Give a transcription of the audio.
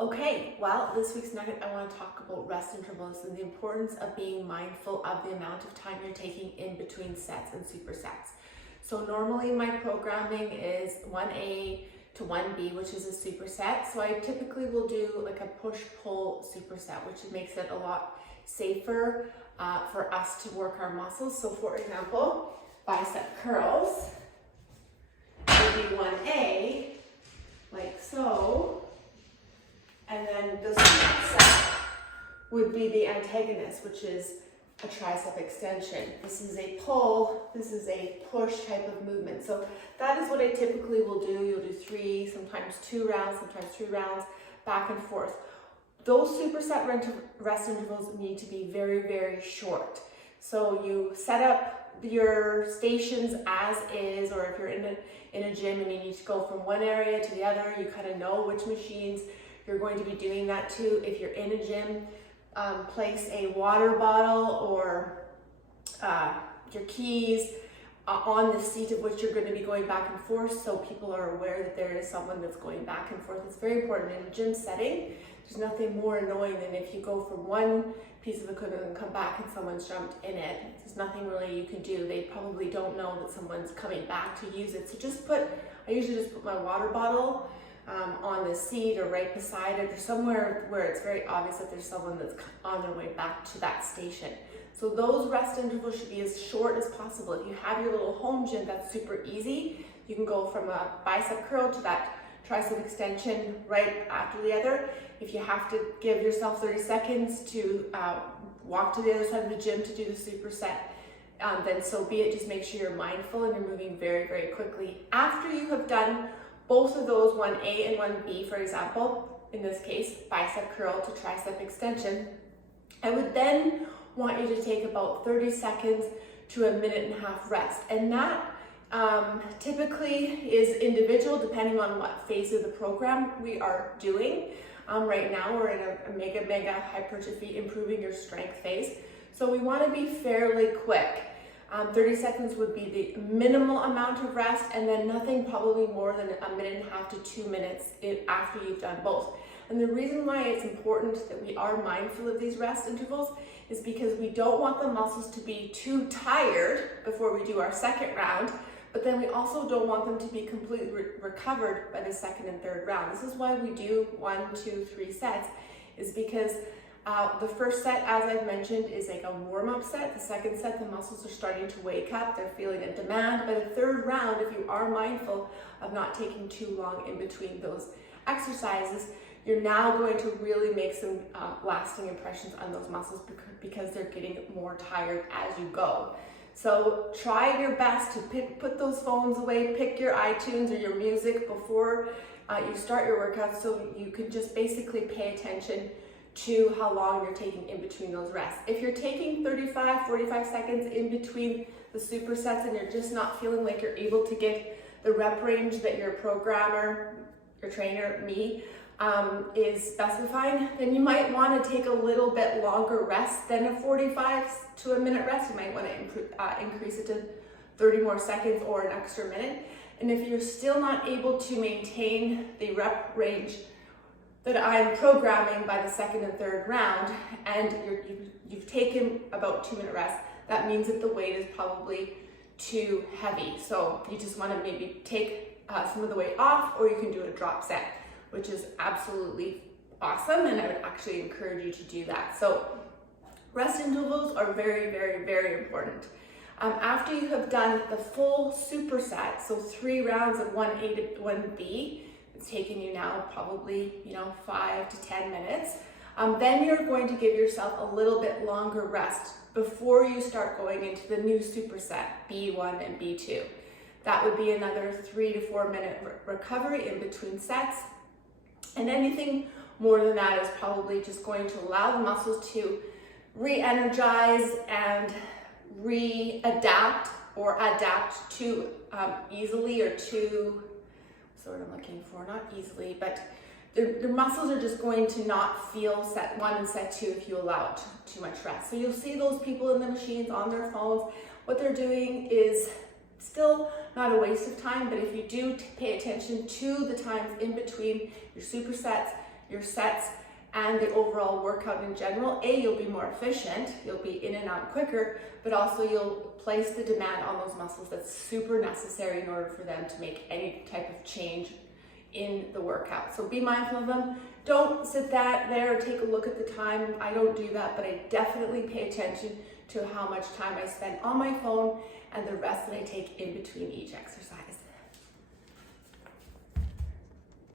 Okay, well, this week's nugget, I want to talk about rest intervals and the importance of being mindful of the amount of time you're taking in between sets and supersets. So normally my programming is 1A to 1B, which is a superset. So I typically will do like a push-pull superset, which makes it a lot safer for us to work our muscles. So for example, bicep curls would be 1A, like so. And then the superset would be the antagonist, which is a tricep extension. This is a pull, this is a push type of movement. So that is what I typically will do. You'll do 3, sometimes 2 rounds, sometimes 3 rounds, back and forth. Those superset rest intervals need to be very, very short. So you set up your stations as is, or if you're in a gym and you need to go from one area to the other, you kind of know which machines you're going to be doing that to. If you're in a gym, place a water bottle or your keys on the seat of which you're going to be going back and forth, so people are aware that there is someone that's going back and forth. It's very important in a gym setting. There's nothing more annoying than if you go from one piece of equipment and come back and someone's jumped in it. There's nothing really you can do. They probably don't know that someone's coming back to use it. So I usually just put my water bottle on the seat or right beside it, or somewhere where it's very obvious that there's someone that's on their way back to that station. So those rest intervals should be as short as possible. If you have your little home gym, that's super easy. You can go from a bicep curl to that tricep extension right after the other. If you have to give yourself 30 seconds to walk to the other side of the gym to do the superset, then so be it. Just make sure you're mindful and you're moving very, very quickly. After you have done both of those, 1A and 1B, for example, in this case, bicep curl to tricep extension, I would then want you to take about 30 seconds to a minute and a half rest. And that typically is individual depending on what phase of the program we are doing. Right now we're in a mega hypertrophy, improving your strength phase. So we want to be fairly quick. 30 seconds would be the minimal amount of rest, and then nothing probably more than a minute and a half to 2 minutes after you've done both. And the reason why it's important that we are mindful of these rest intervals is because we don't want the muscles to be too tired before we do our second round, but then we also don't want them to be completely recovered by the second and third round. This is why we do 1, 2, 3 sets, is because the first set, as I've mentioned, is like a warm-up set. The second set, the muscles are starting to wake up. They're feeling a demand. By the third round, if you are mindful of not taking too long in between those exercises, you're now going to really make some lasting impressions on those muscles because they're getting more tired as you go. So try your best to put those phones away, pick your iTunes or your music before you start your workout, so you can just basically pay attention to how long you're taking in between those rests. If you're taking 35, 45 seconds in between the supersets and you're just not feeling like you're able to get the rep range that your programmer, your trainer, me, is specifying, then you might want to take a little bit longer rest than a 45 to a minute rest. You might want to increase it to 30 more seconds or an extra minute. And if you're still not able to maintain the rep range that I'm programming by the second and third round, and you've taken about 2 minute rest, that means that the weight is probably too heavy. So you just want to maybe take some of the weight off, or you can do a drop set, which is absolutely awesome, and I would actually encourage you to do that. So rest intervals are very, very, very important. After you have done the full superset, so 3 rounds of 1A to 1B, it's taken you now probably 5 to 10 minutes. Then you're going to give yourself a little bit longer rest before you start going into the new superset, B1 and B2. That would be another 3 to 4 minute recovery in between sets. And anything more than that is probably just going to allow the muscles to re-energize and re-adapt or adapt too easily, or too, what's the word I'm looking for, not easily, but the muscles are just going to not feel set 1 and set 2 if you allow it too much rest. So you'll see those people in the machines on their phones. What they're doing is still not a waste of time, but if you do pay attention to the times in between your supersets, your sets and the overall workout in general. You'll be more efficient, you'll be in and out quicker, but also you'll place the demand on those muscles that's super necessary in order for them to make any type of change in the workout. So be mindful of them. Don't sit there, take a look at the time. I don't do that, but I definitely pay attention to how much time I spend on my phone and the rest that I take in between each exercise.